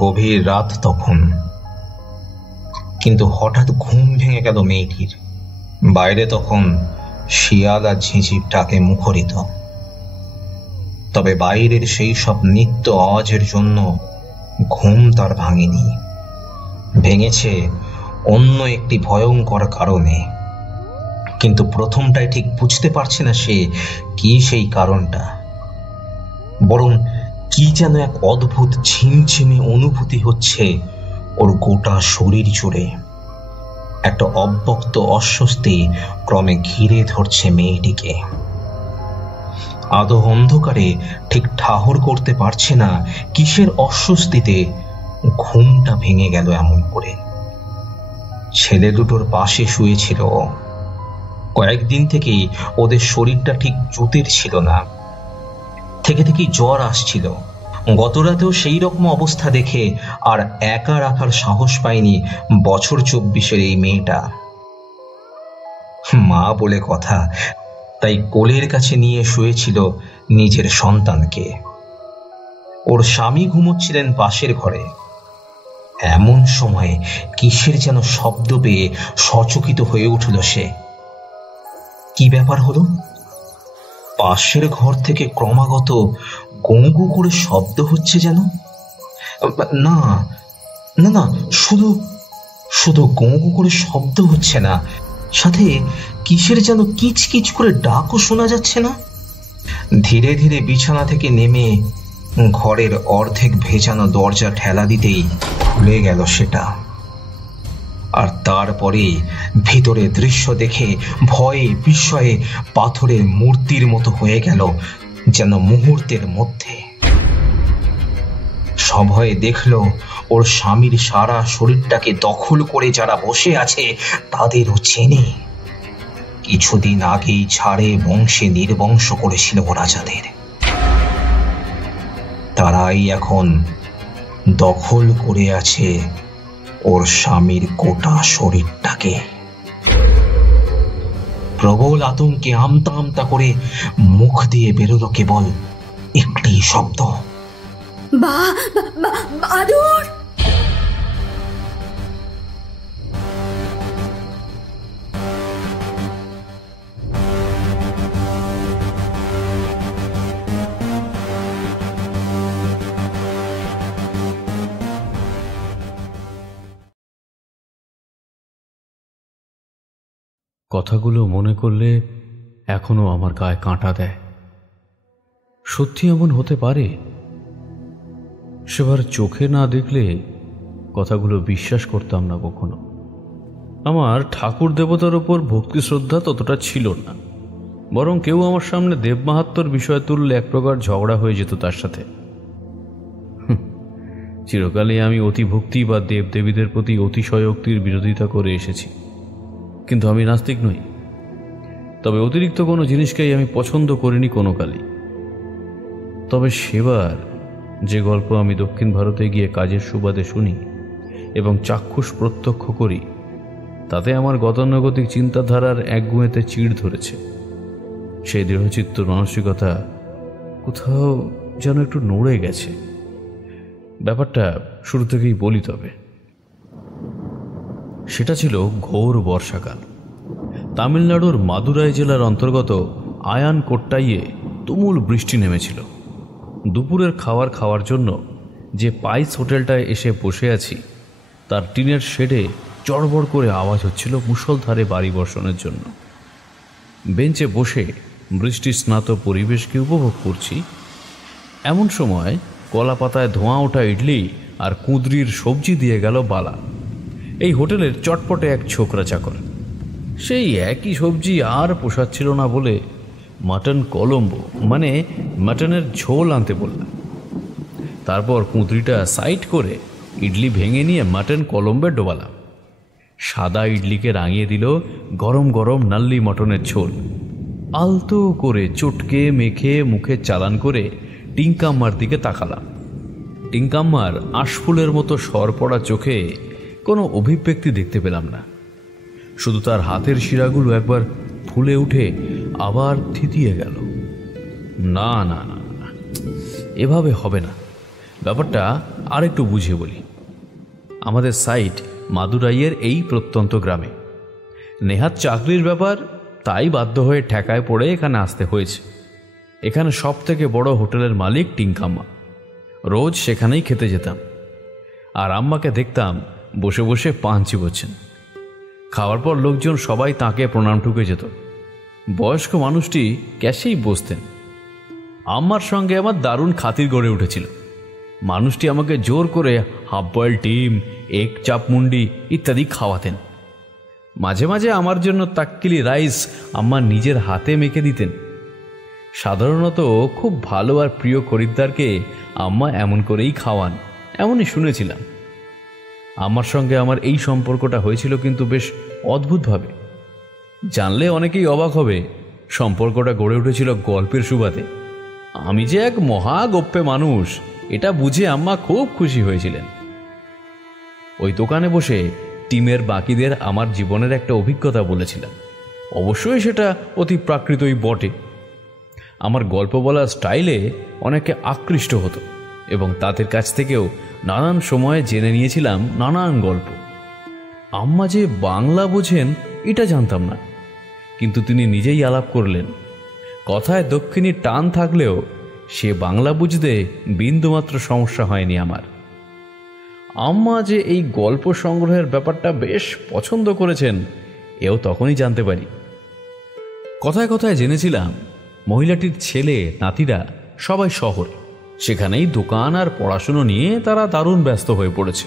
গভীর রাত তখন, কিন্তু হঠাৎ ঘুম ভেঙে গেল মেয়েটির। বাইরে তখন শিয়াল আর ঝিঁঝির ডাকে মুখরিত। তবে বাইরের সেই সব নিত্য আওয়াজের জন্য ঘুম তার ভাঙেনি, ভেঙেছে অন্য একটি ভয়ঙ্কর কারণে। কিন্তু প্রথমটাই ঠিক বুঝতে পারছে না সে কি সেই কারণটা। বরং কি যেন এক অদ্ভুত ঝিমঝিমে অনুভূতি হচ্ছে ওর গোটা শরীর জুড়ে। একটা অব্যক্ত অস্বস্তি ক্রমে ঘিরে ধরছে মেয়েটিকে। আধো অন্ধকারে ঠিক ঠাহর করতে পারছে না কিসের অস্বস্তিতে ঘুমটা ভেঙে গেল এমন করে। ছেলে দুটোর পাশে শুয়েছিল। কয়েকদিন থেকেই ওদের শরীরটা ঠিক জুতের ছিল না, থেকে থেকেই জ্বর আসছিল। গত রাতেও সেই রকম অবস্থা দেখে আর একা রাখার সাহস পায়নি বছর 24-এর এই মেয়েটা। মা বলে কথা, তাই কোলের কাছে নিয়ে শুয়েছিল নিজের সন্তানকে। ওর স্বামী ঘুমোচ্ছিলেন পাশের ঘরে। এমন সময় কিসের যেন শব্দ পেয়ে সচকিত হয়ে উঠল সে। কি ব্যাপার হলো? পাশের ঘর থেকে ক্রমাগত গো গো করে শব্দ হচ্ছে যেন। না না না, শুধু শুধু গো গো করে শব্দ হচ্ছে না, সাথে কিসের যেন কিচ কিচ করে ডাকও শোনা যাচ্ছে না। ধীরে ধীরে বিছানা থেকে নেমে ঘরের অর্ধেক ভেজানো দরজা ঠেলা দিতেই খুলে গেল সেটা। আর তারপরে ভিতরে দৃশ্য দেখে ভয়ে বিস্ময়ে পাথরের মূর্তির মতো হয়ে গেল যেন মুহূর্তের মধ্যে। সভয়ে দেখল ওর স্বামীর সারা শরীরটাকে দখল করে যারা বসে আছে তাদেরও চেনে। কিছুদিন আগেই ছাড়ে বংশে নির্বংশ করেছিল ওরা যাদের, তারাই এখন দখল করে আছে ওর স্বামীর গোটা শরীরটাকে। প্রবল আতঙ্কে আমতা আমতা করে মুখ দিয়ে বেরোলো কেবল একটি শব্দ, বাদুড়। কথাগুলো মনে করলে এখনো আমার গায়ে কাঁটা দেয়। সত্যি এমন হতে পারে? সেবার চোখে না দেখলে কথাগুলো বিশ্বাস করতাম না কখনো। আমার ঠাকুর দেবতার ওপর ভক্তি শ্রদ্ধা ততটা ছিল না, বরং কেউ আমার সামনে দেব মাহাত্ম্যর বিষয় তুললে এক প্রকার ঝগড়া হয়ে যেত তার সাথে। চিরকালে আমি অতিভক্তি বা দেবদেবীদের প্রতি অতিশয়োক্তির বিরোধিতা করে এসেছি, কিন্তু আমি নাস্তিক নই। তবে অতিরিক্ত কোনো জিনিসকেই আমি পছন্দ করিনি কোনো কালই। তবে সেবার যে গল্প আমি দক্ষিণ ভারতে গিয়ে কাজের সুবাদে শুনি এবং চাক্ষুষ প্রত্যক্ষ করি, তাতে আমার গতানুগতিক চিন্তাধারার একগুঁয়েতে চিড় ধরেছে। সেই দৃঢ়চিত্ত মানসিকতা কোথাও যেন একটু নড়ে গেছে। ব্যাপারটা শুরু থেকেই বলি। তবে সেটা ছিল ঘোর বর্ষাকাল। তামিলনাড়ুর মাদুরাই জেলার অন্তর্গত আয়ান কোট্টাইয়ে তুমুল বৃষ্টি নেমেছিল। দুপুরের খাওয়ার জন্য যে পাইস হোটেলটায় এসে বসে আছি, তার টিনের শেডে চড়বড় করে আওয়াজ হচ্ছিল মুষলধারে বাড়ি বর্ষণের জন্য। বেঞ্চে বসে বৃষ্টি স্নাত পরিবেশকে উপভোগ করছি। এমন সময় কলা পাতায় ধোঁয়া ওঠা ইডলি আর কুঁদরির সবজি দিয়ে গেল বালা। এই হোটেলের চটপটে এক ছোকরা চাকর। সেই একই সবজি আর পোষাচ্ছিল না বলে মাটন কলম্বো মানে মাটনের ঝোল আনতে বললাম। তারপর কুঁদরিটা সাইড করে ইডলি ভেঙে নিয়ে মাটন কলম্বে ডোবালাম। সাদা ইডলিকে রাঙিয়ে দিল গরম গরম নাল্লি মটনের ঝোল। আলতো করে চটকে মেখে মুখে চালান করে টিঙ্কাম্মার দিকে তাকালাম। টিঙ্কাম্মার আশফুলের মতো সর পড়া চোখে কোনো অভিব্যক্তি দেখতে পেলাম না। শুধু তার হাতের শিরাগুলো একবার ফুলে উঠে আবার থিতিয়ে গেল। না না না না, এভাবে হবে না। ব্যাপারটা আর একটু বুঝিয়ে বলি। আমাদের সাইট মাদুরাইয়ের এই প্রত্যন্ত গ্রামে। নেহাত চাকরির ব্যাপার, তাই বাধ্য হয়ে ঠেকায় পড়ে এখানে আসতে হয়েছে। এখানে সব থেকে বড় হোটেলের মালিক টিঙ্কাম্মা। রোজ সেখানেই খেতে যেতাম, আর আম্মাকে দেখতাম বসে বসে পান চিবোচ্ছেন। খাওয়ার পর লোকজন সবাই তাকে প্রণাম ঠুকে যেত। বয়স্ক মানুষটি ক্যাশেই বসতেন। আম্মার সঙ্গে আমার দারুণ খাতির গড়ে উঠেছিল। মানুষটি আমাকে জোর করে হাফ বয়েল ডিম, এগ চাপমুন্ডি ইত্যাদি খাওয়াতেন। মাঝে মাঝে আমার জন্য তাক্কিলি রাইস আম্মা নিজের হাতে মেখে দিতেন। সাধারণত খুব ভালো আর প্রিয় খরিদ্দারকে আম্মা এমন করেই খাওয়ান, এমনই শুনেছিলাম। আমার সঙ্গে আমার এই সম্পর্কটা হয়েছিল কিন্তু বেশ অদ্ভুতভাবে। জানলে অনেকেই অবাক হবে, সম্পর্কটা গড়ে উঠেছিল গল্পের সুবাদে। আমি যে এক মহাগোপ্যে মানুষ এটা বুঝে আম্মা খুব খুশি হয়েছিলেন। ওই দোকানে বসে টিমের বাকিদের আমার জীবনের একটা অভিজ্ঞতা বলেছিলাম। অবশ্যই সেটা অতি প্রাকৃতই বটে। আমার গল্প বলার স্টাইলে অনেকে আকৃষ্ট হতো এবং তাদের কাছ থেকেও নানান সময়ে জেনে নিয়েছিলাম নানান গল্প। আম্মা যে বাংলা বোঝেন এটা জানতাম না, কিন্তু তিনি নিজেই আলাপ করলেন। কথায় দক্ষিণী টান থাকলেও সে বাংলা বুঝতে বিন্দুমাত্র সমস্যা হয়নি আমার। আম্মা যে এই গল্প সংগ্রহের ব্যাপারটা বেশ পছন্দ করেছেন এও তখনই জানতে পারি। কথায় কথায় জেনেছিলাম মহিলাটির ছেলে নাতিরা সবাই শহরে, সেখানেই দোকান আর পড়াশুনো নিয়ে তারা দারুণ ব্যস্ত হয়ে পড়েছে।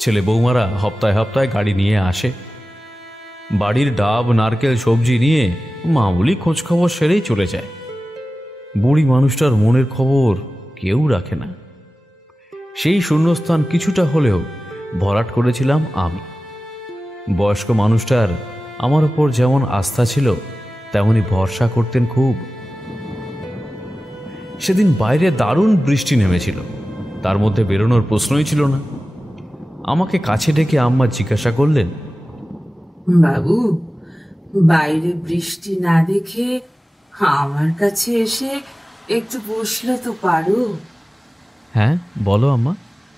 ছেলে বৌমারা হপ্তায় হপ্তায় গাড়ি নিয়ে আসে, বাড়ির ডাব নারকেল সবজি নিয়ে মামুলি খোঁজখবর সেরেই চলে যায়। বুড়ি মানুষটার মনের খবর কেউ রাখে না। সেই শূন্যস্থান কিছুটা হলেও ভরাট করেছিলাম আমি। বয়স্ক মানুষটার আমার ওপর যেমন আস্থা ছিল তেমনি ভরসা করতেন খুব। সেদিন বাইরে দারুণ বৃষ্টি নেমেছিল, তার মধ্যে বেরোনোর প্রশ্নই ছিল না। আমাকে কাছে ডেকে আম্মা জিজ্ঞাসা করলেন, বাবু, বাইরে বৃষ্টি না দেখে আমার কাছে এসে একটু বসলে তো পারো? হ্যাঁ বলো আম্মা,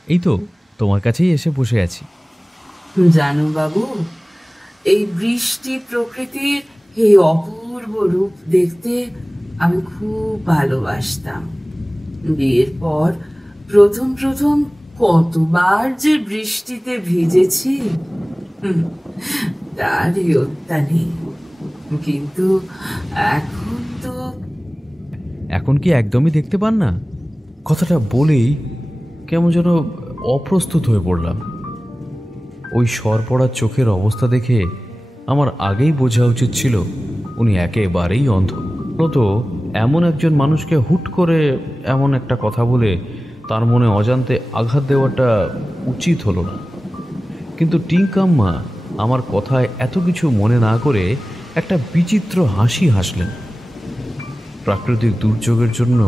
এই তো তোমার কাছেই এসে বসে আছি। জানো বাবু, এই বৃষ্টি প্রকৃতির এই অপূর্ব রূপ দেখতে আমি খুব ভালোবাসতাম। বিয়ের পর প্রথম প্রথম কতবার যে বৃষ্টিতে ভিজেছি তারই অত্যা নেই। কিন্তু এখন কি একদমই দেখতে পান না? কথাটা বলেই কেমন যেন অপ্রস্তুত হয়ে পড়লাম। ওই সরপড়া চোখের অবস্থা দেখে আমার আগেই বোঝা উচিত ছিল উনি একেবারেই অন্ধ। তো এমন একজন মানুষকে হুট করে এমন একটা কথা বলে তার মনে অজান্তে আঘাত দেওয়াটা উচিত হলো না। কিন্তু টিঙ্কাম্মা আমার কথায় এত কিছু মনে না করে একটা বিচিত্র হাসি হাসলেন। প্রাকৃতিক দুর্যোগের জন্য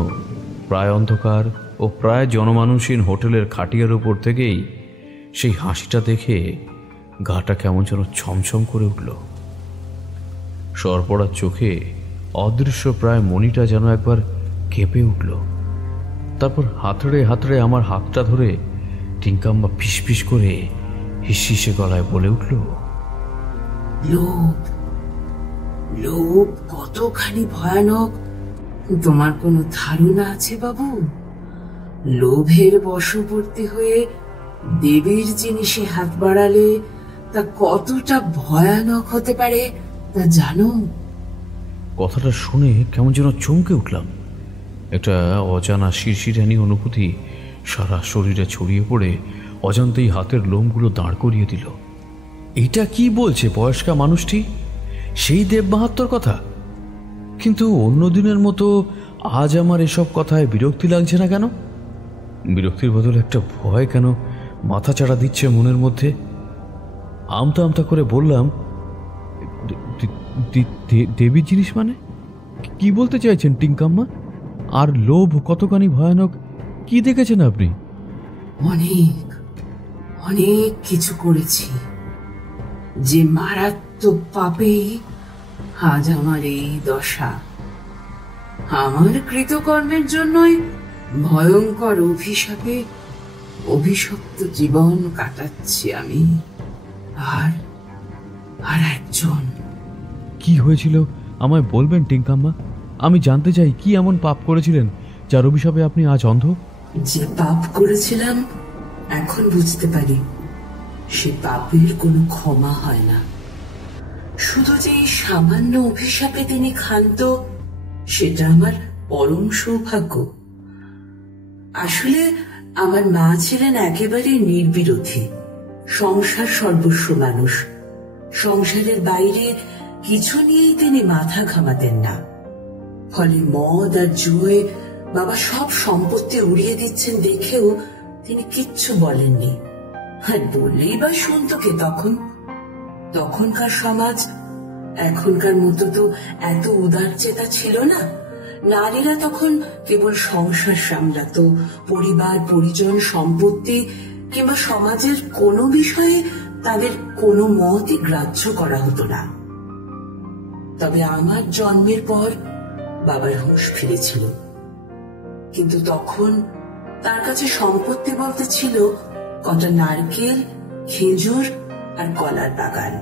প্রায় অন্ধকার ও প্রায় জনমানুষহীন হোটেলের খাটিয়ার উপর থেকেই সেই হাসিটা দেখে গাটা কেমন যেন ছমছম করে উঠল। সরপড়ার চোখে অদৃশ্য প্রায় মণিটা যেন একবার কেঁপে উঠল। তারপর হাতড়ে হাতড়ে আমার হাতটা ধরে টিঙ্কাম্মা ফিসফিস করে হিসিসে গলায় বলে উঠল, লোভ, লোভ কতখানি ভয়ানক তোমার কোনো ধারণা আছে বাবু? লোভের বশবর্তী হয়ে দেবীর জিনিসে হাত বাড়ালে তা কতটা ভয়ানক হতে পারে তা জানো? কথাটা শুনে কেমন যেন চমকে উঠলাম। একটা অজানা শিরশিরানি অনুভূতি সারা শরীরে ছড়িয়ে পড়ে অজান্তেই হাতের লোমগুলো দাঁড় করিয়ে দিল। এটা কি বলছে বয়স্কা মানুষটি? সেই দেব বাহাত্তর কথা। কিন্তু অন্য দিনের মতো আজ আমার এসব কথায় বিরক্তি লাগছে না কেন? বিরক্তির বদলে একটা ভয় কেন মাথা চাড়া দিচ্ছে মনের মধ্যে। আমতা আমতা করে বললাম, দেবীর জিনিস মানে কি বলতে চাইছেন টিঙ্কাম্মা? আর লোভ কতখানি ভয়ানক কি দেখেছেন আপনি? অনেক অনেক কিছু করেছি, যে মারাত্মক পাপেই আজ আমার এই দশা। আমার কৃতকর্মের জন্যই ভয়ঙ্কর অভিশাপে অভিশপ্ত জীবন কাটাচ্ছি আমি। আর আর একজন। কি হয়েছিল আমায় বলবেন টিঙ্কাম্মা? আমি জানতে চাই কি এমন পাপ করেছিলেন যার অভিশাপে আপনি আজ অন্ধ? যে পাপ করেছিলাম এখন বুঝতে পারি, সে পাপের কোনো ক্ষমা হয় না। শুধু যে এই সামান্য অভিশাপে তিনি ক্ষান্ত, সেটা আমার পরম সৌভাগ্য। আসলে আমার মা ছিলেন একেবারে নির্বিরোধী, সংসার সর্বস্ব মানুষ। সংসারের বাইরে কিছু নিয়েই তিনি মাথা ঘামাতেন না। ফলে মদ আর জুয়ে বাবা সব সম্পত্তি উড়িয়ে দিচ্ছেন দেখেও তিনি কিচ্ছু বলেননি। আর বললেই বা শুনত কে তখন? তখনকার সমাজ এখনকার মতো তো এত উদার চেতা ছিল না। নারীরা তখন কেবল সংসার সামলাতো, পরিবার পরিজন সম্পত্তি কিংবা সমাজের কোনো বিষয়ে তাদের কোনো মতই গ্রাহ্য করা হতো না। তবে আমার জন্মের পর বাবার হুঁশ ফিরেছিল, কিন্তু তখন তার কাছে সম্পত্তি বলতে ছিল কটা নারকেল, খেজুর আর কলার বাগান।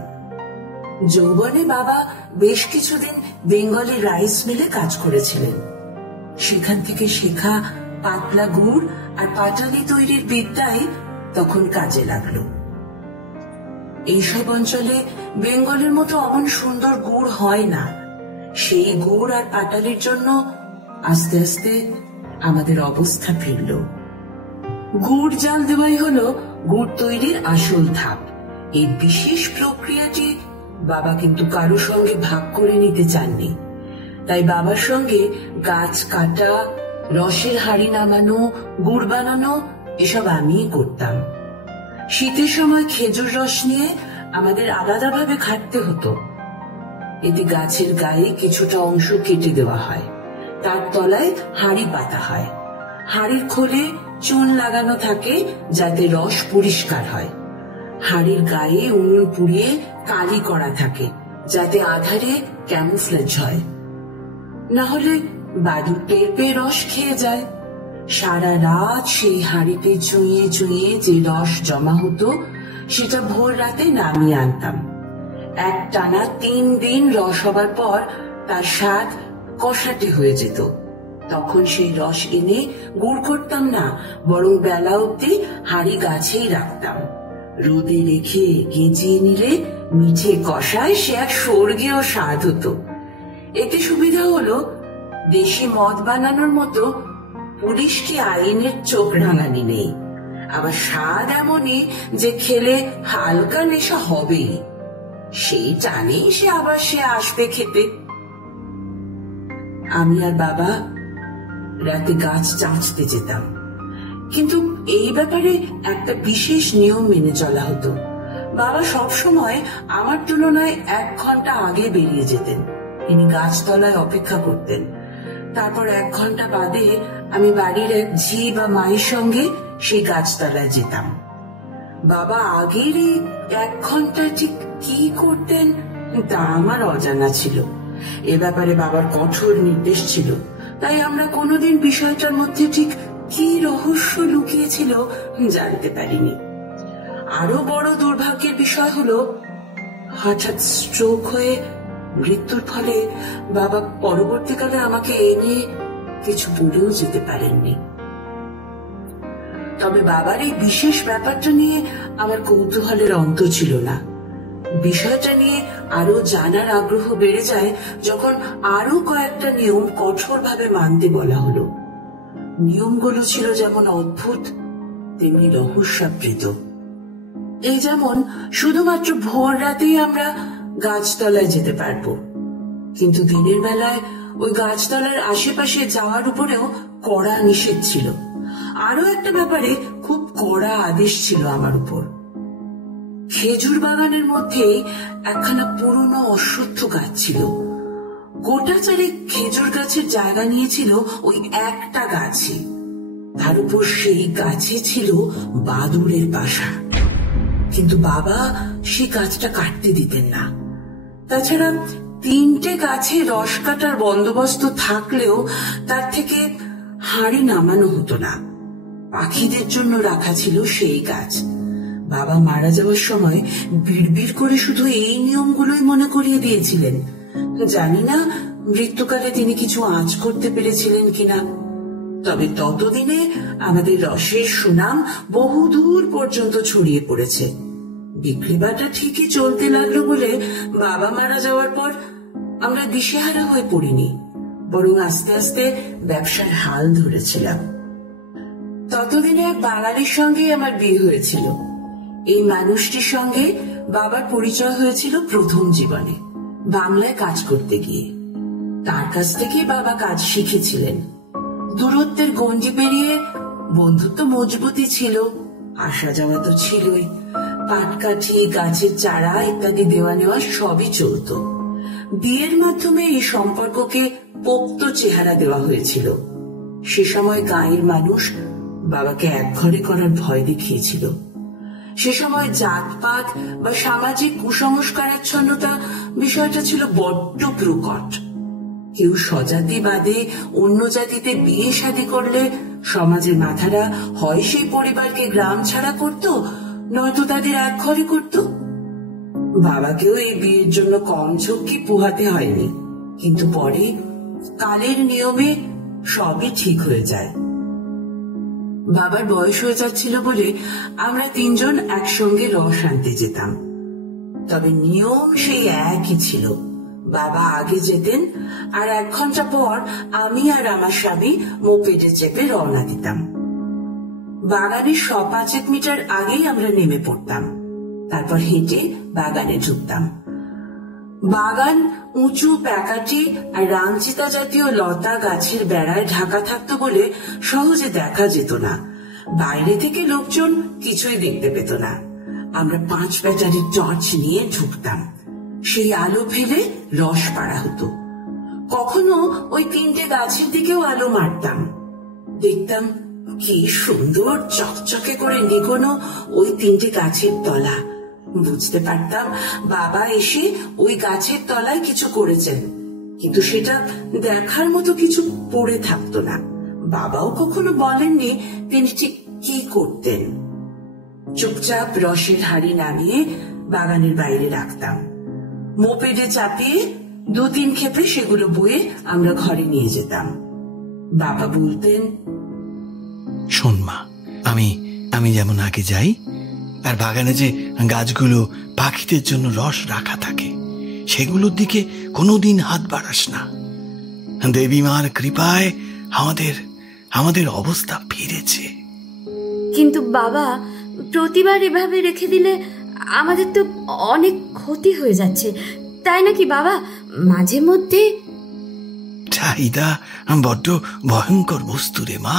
যৌবনে বাবা বেশ কিছুদিন বেঙ্গলি রাইস মিলে কাজ করেছিলেন। সেখান থেকে শেখা পাতলা গুড় আর পাটালি তৈরির বিদ্যাই তখন কাজে লাগলো। এইসব অঞ্চলে বেঙ্গলের মতো অমন সুন্দর গুড় হয় না। সেই গুড় আর পাটালির জন্য আস্তে আস্তে আমাদের অবস্থা ফিরল। গুড় জাল দেওয়াই হলো গুড় তৈরির আসল ধাপ। এই বিশেষ প্রক্রিয়াটি বাবা কিন্তু কারো সঙ্গে ভাগ করে নিতে চাননি। তাই বাবার সঙ্গে গাছ কাটা, রসের হাড়ি নামানো, গুড় বানানো এসব আমিই করতাম। শীতের সময় খেজুর রস নিয়ে আমাদের আলাদাভাবে খাটতে হতো। এতে গাছের গায়ে কিছুটা অংশ কেটে দেওয়া হয়, তার তলায় হাড়ি পাতা হয়। হাড়ির খোলে চুন লাগানো থাকে যাতে রস পরিষ্কার হয়। হাড়ির গায়ে উনুন পুড়িয়ে কালি করা থাকে যাতে আধারে ক্যামুফ্লেজ হয়, না হলে বাদুড় টের পেয়ে রস খেয়ে যায়। সারা রাত সেই হাড়িতে চুইয়ে চুইয়ে যে রস জমা হতো সেটা ভোর রাতে নামিয়ে আনতাম। এক টানা 3 দিন রস হবার পর তার স্বাদ কষাটে হয়ে যেত। তখন সেই রস এনে গুড় করতাম না, বরং বেলা অব্দি হাড়ি গাছেই রাখতাম। রোদে রেখে গেঁজিয়ে নিলে মিঠে কষায় সে এক স্বর্গীয় স্বাদ হতো। এতে সুবিধা হলো দেশি মদ বানানোর মতো পুলিশ কি আইনের চোখ রাঙানি নেই। আবার স্বাদ এমনই যে খেলে হালকা নেশা হবেই। সেই টানেই সে আসবে খেতে। আমি আর বাবা রাতে গাছ চাঁচতে যেতাম, কিন্তু এই ব্যাপারে একটা বিশেষ নিয়ম মেনে চলা হতো। বাবা সব সময় আমার তুলনায় 1 ঘন্টা আগে বেরিয়ে যেতেন। তিনি গাছতলায় অপেক্ষা করতেন। তারপর 1 ঘন্টা বাদে আমি বাড়ির এক ঝি বা মায়ের সঙ্গে সেই গাছতলায় যেতাম। বাবা আগের এই 1 ঘন্টা ঠিক কি করতেন তা আমার অজানা ছিল। এ ব্যাপারে বাবার কঠোর নির্দেশ ছিল, তাই আমরা কোনোদিন বিষয়টার মধ্যে ঠিক কি রহস্য লুকিয়েছিল জানতে পারিনি। আরো বড় দুর্ভাগ্যের বিষয় হলো হঠাৎ স্ট্রোক হয়ে মৃত্যুর ফলে বাবা পরবর্তীকালে আমাকে এ নিয়ে কিছু বলেও যেতে পারেননি। তবে বাবার এই বিশেষ ব্যাপারটা নিয়ে আমার কৌতূহলের অন্ত ছিল না। বিষয়টা নিয়ে আরো জানার আগ্রহ বেড়ে যায় যখন আরো কয়েকটা নিয়ম কঠোরভাবে মানতে বলা হলো। নিয়মগুলো ছিল যেমন অদ্ভুত তেমনি রহস্যাবৃত। এই যেমন শুধুমাত্র ভোর রাতেই আমরা গাছতলায় যেতে পারবো, কিন্তু দিনের বেলায় ওই গাছতলার আশেপাশে যাওয়ার উপরেও কড়া নিষেধ ছিল। আরো একটা ব্যাপারে খুব কড়া আদেশ ছিল আমার উপর। খেজুর বাগানের মধ্যেই একখানা পুরনো অশ্বত্থ গাছ ছিল। গোটা 4 খেজুর গাছের জায়গা নিয়েছিল ওই একটা গাছই। তার উপর সেই গাছে ছিল বাদুড়ের বাসা, কিন্তু বাবা সেই গাছটা কাটতে দিতেন না। তাছাড়া 3টে গাছে রস কাটার বন্দোবস্ত থাকলেও তার থেকে হাড়ে নামানো হতো না, পাখিদের জন্য রাখা ছিল সেই গাছ। বাবা মারা যাওয়ার সময় বিড়বিড় করে শুধু এই নিয়মগুলোই মনে করিয়ে দিয়েছিলেন। জানি না মৃত্যুকালে তিনি কিছু আঁচ করতে পেরেছিলেন কিনা, তবে ততদিনে আমাদের রসের সুনাম বহুদূর পর্যন্ত ছড়িয়ে পড়েছে। বিক্রিবাটা ঠিকই চলতে লাগলো বলে বাবা মারা যাওয়ার পর আমরা দিশেহারা হয়ে পড়িনি, বরং আস্তে আস্তে ব্যবসার হাল ধরেছিলাম। ততদিনে এক বাঙালির সঙ্গে আমার বিয়ে হয়েছিল। এই মানুষটির সঙ্গে বাবার পরিচয় হয়েছিল প্রথম জীবনে, বাংলায় কাজ করতে গিয়ে। তার কাছ থেকে বাবা কাজ শিখেছিলেন। দূরত্বের গণ্ডি পেরিয়ে বন্ধুত্ব মজবুতই ছিল, আসা যাওয়া তো ছিলই। পাটকাঠি, গাছের চারা ইত্যাদি দেওয়া নেওয়া সবই চলত। বিয়ের মাধ্যমে এই সম্পর্ককে পোক্ত চেহারা দেওয়া হয়েছিল। সে সময় গাঁয়ের মানুষ বাবাকে একঘরে করার ভয় দেখিয়েছিল। সে সময় জাতপাত বা সামাজিক কুসংস্কারাচ্ছন্নতা বিষয়টা ছিল বড্ড প্রকট। কেউ স্বজাতি বাদে অন্য জাতিতে বিয়ে শাদী করলে সমাজের মাথারা হয় সেই পরিবারকে গ্রাম ছাড়া করত, নয়তো তাদের একঘরে করত। বাবাকেও এই বিয়ের জন্য কম ঝক্কি পোহাতে হয়নি, কিন্তু পরে কালের নিয়মে সবই ঠিক হয়ে যায়। বাবার বয়স হয়ে যাচ্ছিল বলে আমরা তিনজন একসঙ্গে রস আনতে যেতাম, তবে নিয়ম সেই একই ছিল। বাবা আগে যেতেন, আর 1 ঘন্টা পর আমি আর আমার স্বামী মোপেডে চেপে রওনা দিতাম। বাগানের 100-5 মিটার আগেই আমরা নেমে পড়তাম, তারপর হেঁটে বাগানে ঢুকতাম। বাগান উঁচু প্যাকাটি আর রামচিতা জাতীয় লতা গাছের বেড়ায় ঢাকা থাকতো বলে সহজে দেখা যেত না। বাইরে থেকে লোকজন কিছুই দেখতে পেত না। আমরা 5 ব্যাটারির টর্চ নিয়ে ঢুকতাম। সেই আলো ফেলে রস পাড়া হতো। কখনো ওই 3টে গাছের দিকেও আলো মারতাম। দেখতাম কি সুন্দর চকচকে করে নিগোনো ওই 3টে গাছের তলা। বুঝতে পারতাম বাবা এসে ওই গাছের তলায় কিছু করেছেন, কিন্তু সেটা দেখার মতো কিছু পড়ে থাকতো না। বাবাও কখনো বলেননি তিনি ঠিক কি করতেন। চুপচাপ রসের হাড়ি নামিয়ে বাগানের বাইরে রাখতাম। মোপেডে চাপিয়ে 2-3 ক্ষেপে সেগুলো বয়ে আমরা ঘরে নিয়ে যেতাম। বাবা বলতেন, শোন মা, আমি যেমন আগে যাই, আর বাগানে যে গাছগুলো পাখিদের জন্য রস রাখা থাকে সেগুলোর দিকে কোনোদিন হাত বাড়াস না। দেবী মার কৃপায় আমাদের অবস্থা ফিরেছে। কিন্তু বাবা, প্রতিবার এভাবে রেখে দিলে আমাদের তো অনেক ক্ষতি হয়ে যাচ্ছে, তাই নাকি বাবা? মাঝে মধ্যে চাহিদা বড্ড ভয়ঙ্কর বস্তু রে মা।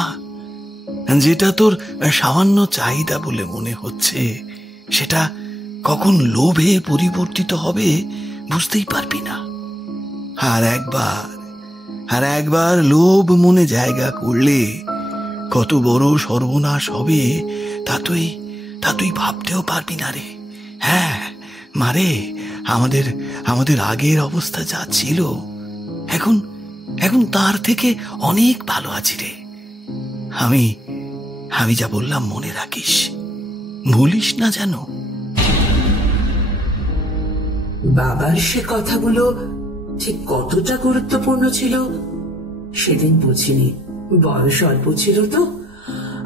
যেটা তোর সামান্য চাহিদা বলে মনে হচ্ছে, সেটা কখন লোভে পরিবর্তিত হবে বুঝতেই পারবি না। আর একবার লোভ মনে জায়গা করলে কত বড় সর্বনাশ হবে তা তুই ভাবতেও পারবি না রে। হ্যাঁ মারে, আমাদের আগের অবস্থা যা ছিল এখন তার থেকে অনেক ভালো আছি রে। আমি যা বললাম মনে রাখিস, ভুলিস না যেন। বাবার সে কথাগুলো ঠিক কতটা গুরুত্বপূর্ণ ছিল সেদিন বুঝিনি। বয়স অল্প ছিল তো,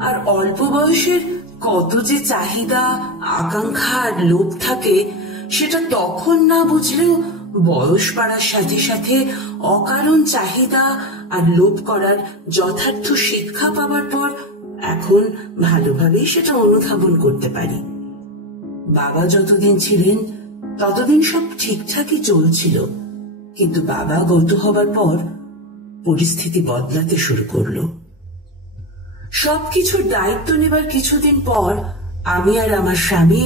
আর অল্প বয়সের কত যে চাহিদা, আকাঙ্ক্ষা আর লোভ থাকে সেটা তখন না বুঝলেও বয়স বাড়ার সাথে সাথে অকারণ চাহিদা আর লোভ করার যথার্থ শিক্ষা পাওয়ার পর এখন ভালোভাবেই সেটা অনুধাবন করতে পারি। বাবা যতদিন ছিলেন ততদিন সব ঠিকঠাকই চলছিল, কিন্তু বাবা গত হবার পর পরিস্থিতি বদলাতে শুরু করলো। সবকিছুর দায়িত্ব নেবার কিছুদিন পর আমি আর আমার স্বামী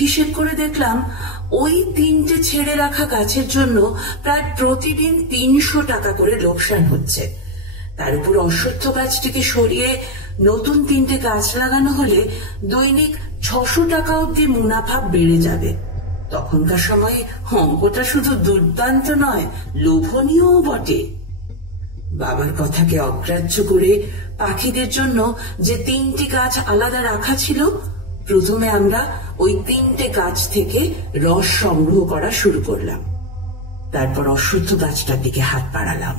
হিসেব করে দেখলাম ওই 3টে ছেড়ে রাখা গাছের জন্য প্রায় প্রতিদিন 300 টাকা করে লোকসান হচ্ছে। তার উপর অশ্বত্থ গাছটিকে সরিয়ে নতুন 3টে গাছ লাগানো হলে দৈনিক 600 টাকা অব্দি মুনাফা বেড়ে যাবে। তখনকার সময়ে অঙ্কটা শুধু দুর্দান্ত নয়, লোভনীয়ও বটে। বাবার কথাকে অগ্রাহ্য করে পাখিদের জন্য যে 3টি গাছ আলাদা রাখা ছিল, প্রথমে আমরা ওই 3টে গাছ থেকে রস সংগ্রহ করা শুরু করলাম। তারপর অশ্বত্থ গাছটার দিকে হাত বাড়ালাম।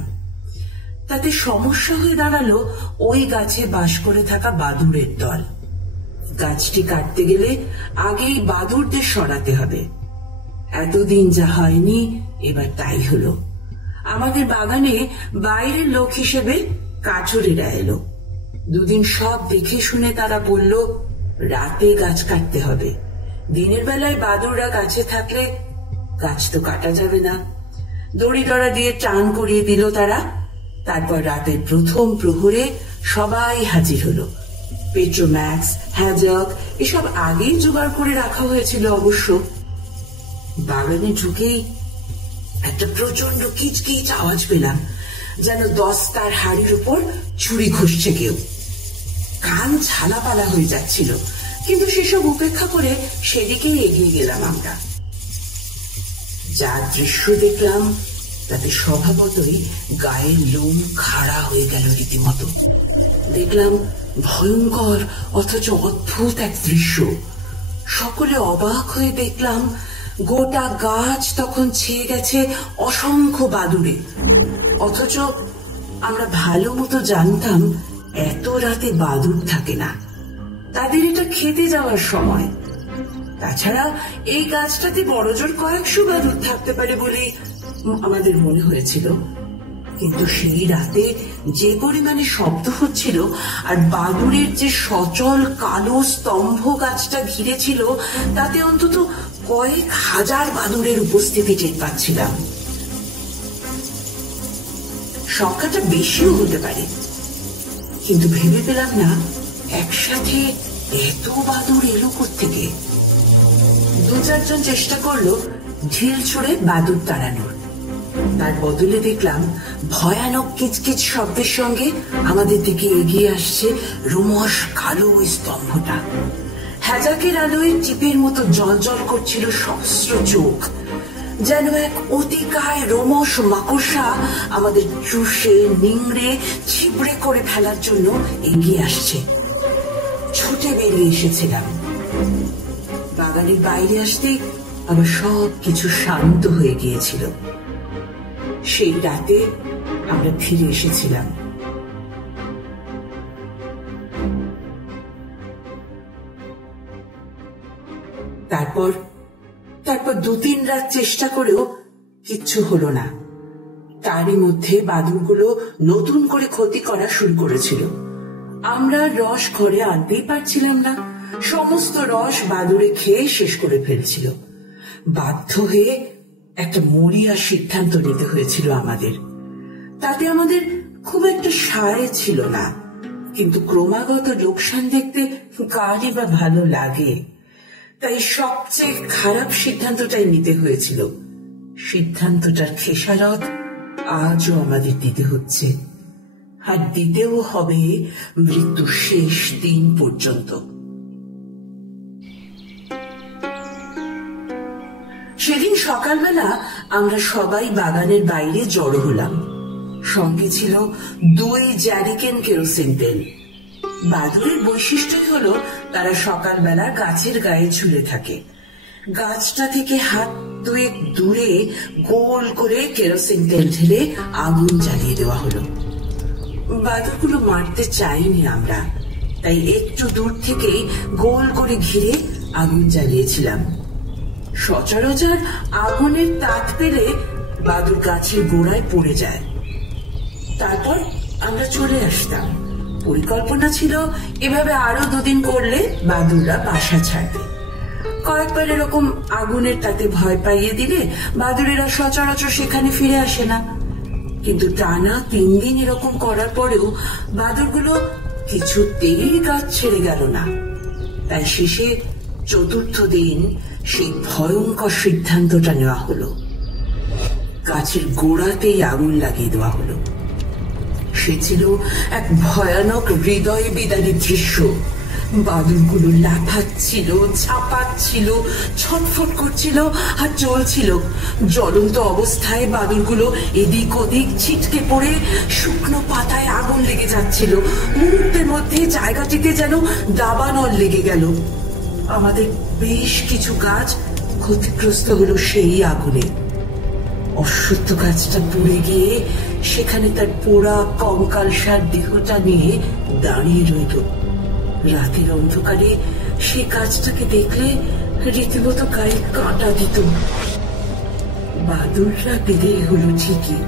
তাতে সমস্যা হয়ে দাঁড়ালো ওই গাছে বাস করে থাকা বাদুড়ের দল। গাছটি কাটতে গেলে আগেই বাদুড়দের সরাতে হবে। এতদিন যা হয়নি এবার তাই হলো। আমাদের বাগানে বাইরের লোক হিসেবে কাঠুরেরা এলো। দুদিন সব দেখে শুনে তারা বলল, রাতে গাছ কাটতে হবে, দিনের বেলায় বাদুড়রা গাছে থাকলে গাছ তো কাটা যাবে না। দড়ি টড়া দিয়ে টান করিয়ে দিল তারা। তারপর রাতের প্রথম প্রহরে সবাই হাজির হলো। পেট্রোম্যাক্স, হ্যাজক এসব আগেই জোগাড় করে রাখা হয়েছিল অবশ্য। বাগানে ঢুকেই একটা প্রচন্ড কিচকিচ আওয়াজ পেলাম, যেন 10 তার হাড়ির উপর ছুরি ঘষছে কেউ। কান ঝালাপালা হয়ে যাচ্ছিল, কিন্তু সেসব উপেক্ষা করে সেদিকেই এগিয়ে গেলাম আমরা। যা দৃশ্য দেখলাম তাতে স্বভাবতই গায়ের লোম খাড়া হয়ে গেল রীতিমতো। দেখলাম ভয়ঙ্কর অথচ অদ্ভুত এক দৃশ্য। সকলে অবাক হয়ে দেখলাম গোটা গাছ তখন ছেয়ে গেছে অসংখ্য বাদুড়ে। অথচ আমরা ভালো মতো জানতাম এত রাতে বাদুড় থাকে না, তাদের এটা খেতে যাওয়ার সময়। তাছাড়া এই গাছটাতে বড়জোর কয়েকশো বাদুড় থাকতে পারে বলে আমাদের মনে হয়েছিল। কিন্তু সেই রাতে যে পরিমাণে শব্দ হচ্ছিল আর বাদুড়ের যে সচল কালো স্তম্ভ গাছটা ঘিরে ছিল, তাতে অন্তত কয়েক হাজার বাদুড়ের উপস্থিতি টের পাচ্ছিলাম। সংখ্যাটা বেশিও হতে পারে, কিন্তু ভেবে পেলাম না একসাথে এত বাদুড় এলো কোত্থেকে। 2-4 জন চেষ্টা করলো ঢিল ছুড়ে বাদুড় তাড়ানোর। তার বদলে দেখলাম ভয়ানক কিচকিচ শব্দের সঙ্গে আমাদের দিকে এগিয়ে আসছে রোমশ কালো ওই স্তম্ভটা। হ্যাজাকের আলোয় টিপের মতো জলজল করছিল সহস্র চোখ, যেন এক অতিকায় রোমশ মাকড়সা আমাদের চুষে নিংড়ে ছিবড়ে করে ফেলার জন্য এগিয়ে আসছে। ছুটে বেরিয়ে এসেছিলাম। বাগানের বাইরে আসতে আবার সব কিছু শান্ত হয়ে গিয়েছিল। সেই রাতে আমরা ফিরে এসেছিলাম। তারপর 2-3 রাত চেষ্টা করেও কিচ্ছু হলো না। তারই মধ্যে বাদুড়গুলো নতুন করে ক্ষতি করা শুরু করেছিল। আমরা রস ঘরে আনতেই পারছিলাম না, সমস্ত রস বাদুড়ে খেয়ে শেষ করে ফেলছিল। বাধ্য হয়ে একটা মরিয়া সিদ্ধান্ত নিতে হয়েছিল আমাদের। তাতে আমাদের খুব একটা সায় ছিল না, কিন্তু ক্রমাগত লোকসান দেখতে কারই বা ভালো লাগে। তাই সবচেয়ে খারাপ সিদ্ধান্তটাই নিতে হয়েছিল। সিদ্ধান্তটার খেসারত আজও আমাদের দিতে হচ্ছে, আর দিতেও হবে মৃত্যুর শেষ দিন পর্যন্ত। সেদিন সকালবেলা আমরা সবাই বাগানের বাইরে জড়ো হলাম। সঙ্গে ছিল 2 জ্যারিকেন কেরোসিন তেল। বাদুড়ের বৈশিষ্ট্যই হলো তারা সকালবেলা গাছের গায়ে ঝুলে থাকে। গাছটা থেকে হাত 2 দূরে গোল করে কেরোসিন তেল ঢেলে আগুন জ্বালিয়ে দেওয়া হলো। বাদুড়গুলো মারতে চাইনি আমরা, তাই একটু দূর থেকে গোল করে ঘিরে আগুন জ্বালিয়েছিলাম। সচরাচর আগুনের তাত পেলে বাদুড় গাছের গোড়ায় পড়ে যায়। তারপর আমরা চলে আসতাম। পরিকল্পনা ছিল এভাবে আরো 2 দিন করলে বাদুড়রা বাসা ছাড়বে। কয়েকবার এরকম আগুনের তাতে ভয় পাইয়ে দিলে বাদুড়েরা সচরাচর সেখানে ফিরে আসে না। কিন্তু টানা 3 দিন এরকম করার পরেও বাদুড়গুলো কিছুতেই গাছ ছেড়ে গেল না। তাই শেষে 4র্থ দিন সেই ভয়ঙ্কর সিদ্ধান্তটা নেওয়া হলো। গাছের গোড়াতেই আগুন লাগিয়ে দেওয়া হলো। সে ছিল এক ভয়ানক হৃদয় বিদারী দৃশ্য, বাদুড়গুলো লাফাচ্ছিল, ঝাঁপাচ্ছিল, ছটফট করছিল আর চলছিল। জ্বলন্ত অবস্থায় বাদুড়গুলো এদিক ওদিক ছিটকে পড়ে শুকনো পাতায় আগুন লেগে যাচ্ছিল। মুহূর্তের মধ্যে জায়গাটিতে যেন দাবানল লেগে গেল। আমাদের বেশ কিছু গাছ ক্ষতিগ্রস্ত হলো সেই আগুনে। অশ্বত্থ গাছটা পুড়ে গিয়ে সেখানে তার পোড়া কঙ্কালসার দেহটা নিয়ে দাঁড়িয়ে রইল। রাতের অন্ধকারে সে গাছটাকে দেখলে রীতিমতো গায়ে কাঁটা দিত। বাদুড়রা বিদেয় হলো ঠিকই,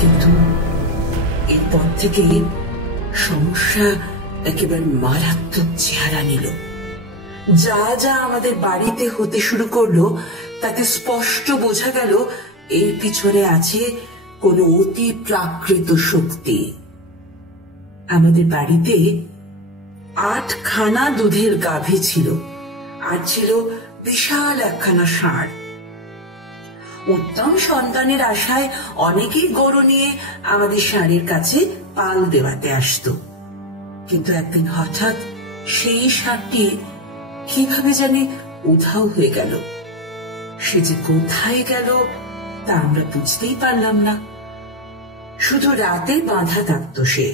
কিন্তু এরপর থেকে সমস্যা একেবারে মারাত্মক চেহারা নিল। যা যা আমাদের বাড়িতে হতে শুরু করলো তাতে স্পষ্ট বোঝা গেল এর পিছনে আছে কোনো অতি প্রাকৃত শক্তি। আমাদের বাড়িতে 8খানা দুধের গাভী ছিল, আর ছিল বিশাল একখানা ষাঁড়। উত্তম সন্তানের আশায় অনেকেই গরু নিয়ে আমাদের ষাঁড়ের কাছে পাল দেওয়াতে আসতো। কিন্তু একদিন হঠাৎ সেই ষাঁড়টি কিভাবে জানি উধাও হয়ে গেল। সে যে কোথায় গেল তা আমরা বুঝতেই পারলাম না। শুধু রাতে বাঁধা থাকতো সে,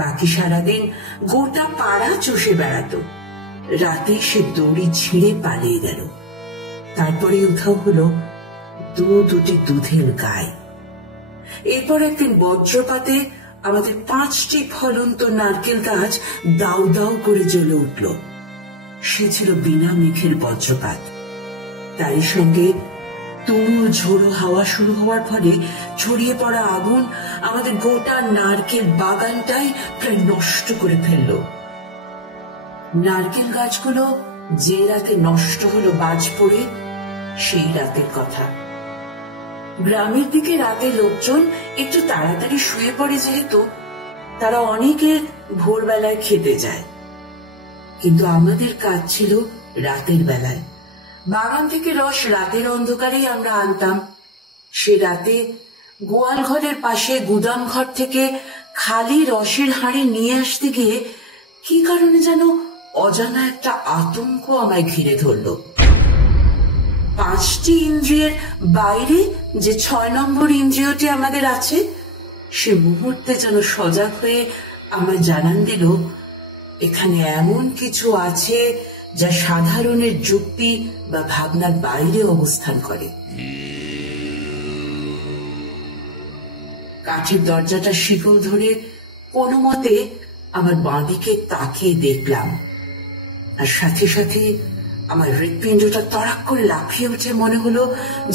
বাকি সারাদিন গোটা পাড়া চষে বেড়াতো। রাতে সে দড়ি ছিঁড়ে পালিয়ে গেল। তারপরে উধাও হলো দুটি দুধের গায়ে। এরপর একদিন বজ্রপাতে আমাদের 5টি ফলন্ত নারকেল গাছ দাউ দাউ করে জ্বলে উঠল। সে ছিল বিনা মেঘের বজ্রপাত। তারই সঙ্গে তুমুল ঝোড়ো হাওয়া শুরু হওয়ার ফলে ছড়িয়ে পড়া আগুন আমাদের গোটা নারকেল বাগানটাই প্রায় নষ্ট করে ফেলল। নারকেল গাছগুলো যে রাতে নষ্ট হলো বাজ পড়ে, সেই রাতের কথা। গ্রামের দিকে রাতে লোকজন একটু তাড়াতাড়ি শুয়ে পড়ে, যেহেতু তারা অনেকে ভোরবেলায় খেতে যায়। কিন্তু আমাদের কাজ ছিল রাতের বেলায়। বাগান থেকে রস রাতের অন্ধকারেই আমরা আনতাম। সে রাতে গোয়াল ঘরের পাশে গুদাম ঘর থেকে খালি রসের হাঁড়ি নিয়ে আসতে গিয়ে কি কারণে যেন অজানা একটা আতঙ্ক আমায় ঘিরে ধরল। 5টি ইন্দ্রিয়ের বাইরে যে 6 নম্বর ইন্দ্রিয়টি আমাদের আছে, সে মুহূর্তে যেন সজাগ হয়ে আমায় জানান দিল এখানে এমন কিছু আছে যা সাধারণের যুক্তি বা ভাবনার বাইরে অবস্থান করে। কাঠের দরজাটা শিকল ধরে কোনো মতে আমার বাঁদিকে তাকিয়ে দেখলাম, আর সাথে সাথে আমার হৃৎপিণ্ডটা তড়াক করে লাফিয়ে উঠে মনে হলো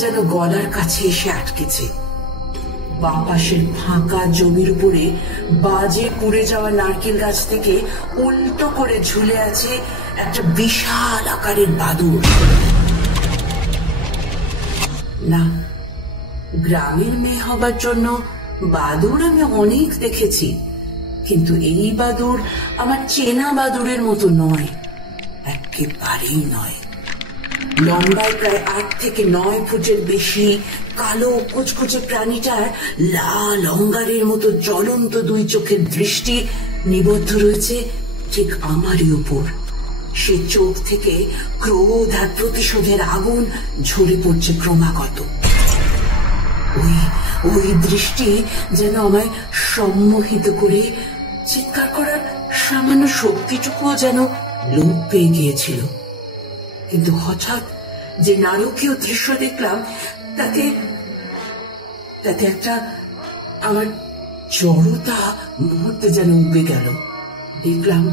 যেন গলার কাছে এসে আটকেছে। বাঁ পাশের ফাঁকা জমির উপরে বাজে পুড়ে যাওয়া নারকেল গাছ থেকে উল্টো করে ঝুলে আছে একটা বিশাল আকারের বাদুড়। না, গ্রামের মেয়ে হবার জন্য বাদুড় আমি অনেক দেখেছি, কিন্তু এই বাদুড় আমার চেনা বাদুড়ের মতো নয়, একেবারেই নয়। লম্বায় প্রায় 8 থেকে 9 ফুটের বেশি, কালো কুচকুচে প্রাণীটার লাল অঙ্গারের মতো জ্বলন্ত 2 চোখের দৃষ্টি নিবদ্ধ রয়েছে ঠিক আমারই উপর। সে চোখ থেকে ক্রোধ আর প্রতিশোধের আগুন ঝরে পড়ছে ক্রমাগত। ওই দৃষ্টি যেন আমায় সম্মোহিত করে চিৎকার করার সামান্য শক্তিটুকুও যেন লোপ পেয়ে গিয়েছিল। কিন্তু হঠাৎ যে নারকীয় দৃশ্য দেখলাম তাতে একটা আমার জড়তা মুহূর্তে যেন উবে গেল। দেখলাম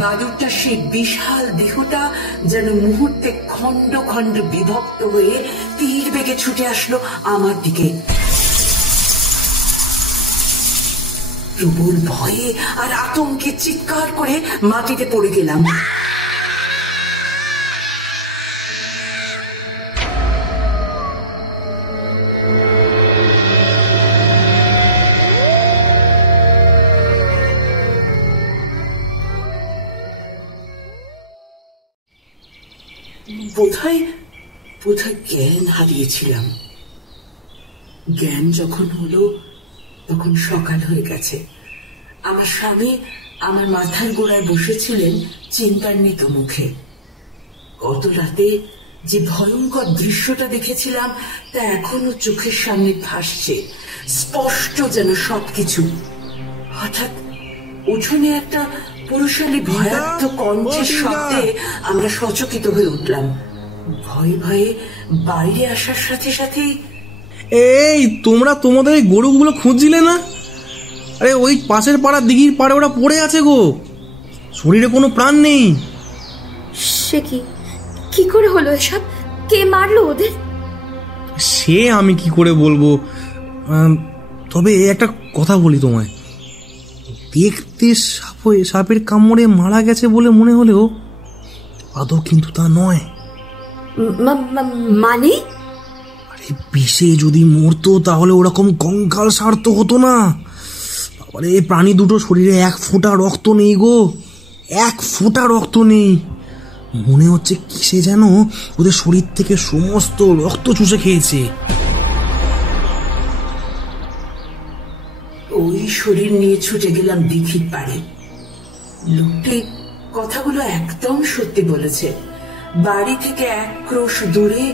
বাদুড়টা সেই বিশাল দেহটা যেন মুহূর্তে খণ্ড খণ্ড বিভক্ত হয়ে তীর বেগে ছুটে আসলো আমার দিকে। প্রবল ভয়ে আর আতঙ্কে চিৎকার করে মাটিতে পড়ে গেলাম। বোধহয় জ্ঞান হারিয়েছিলাম। জ্ঞান যখন হলো তখন সকাল হয়ে গেছে। আমার স্বামী আমার মাথার গোড়ায় বসেছিলেন চিন্তান্বিত মুখে। গত রাতে যে ভয়ঙ্কর দৃশ্যটা দেখেছিলাম তা এখনো চোখের সামনে ভাসছে, স্পষ্ট যেন সবকিছু। হঠাৎ উঠোনে একটা পুরুষালী ভয়ার্থ কণ্ঠের শব্দে আমরা সচকিত হয়ে উঠলাম। ভয়ে ভয়ে বাইরে আসার সাথে সাথেই, এই তোমরা তোমাদের ওই গরুগুলো খুঁজছিলে না? আরে ওই পাশের পাড়া দিঘির পাড়ে ওরা পড়ে আছে গো, শরীরে কোনো প্রাণ নেই। সে কি করে হলো এসব? কে মারলো ওদের? সে আমি কি করে বলবো, তবে একটা কথা বলি তোমায়, দেখতে সাপের কামড়ে মারা গেছে বলে মনে হলেও আদৌ কিন্তু তা নয়। মানে? আরে বিষে যদি মরতো তাহলে ওরকম কঙ্কাল সারত হতো না। আরে প্রাণী দুটো শরীরে এক ফোঁটা রক্ত নেই গো, এক ফোঁটা রক্ত নেই। মনে হচ্ছে কিসে যেন ওদের শরীর থেকে সমস্ত রক্ত চুষে খেয়েছে। ওই শরীর নিয়ে ছুটে গেলাম দিঘির পাড়ে। লোকটি কথাগুলো একদম সত্যি বলেছে। বাড়ি থেকে এক ক্রোশ দূরে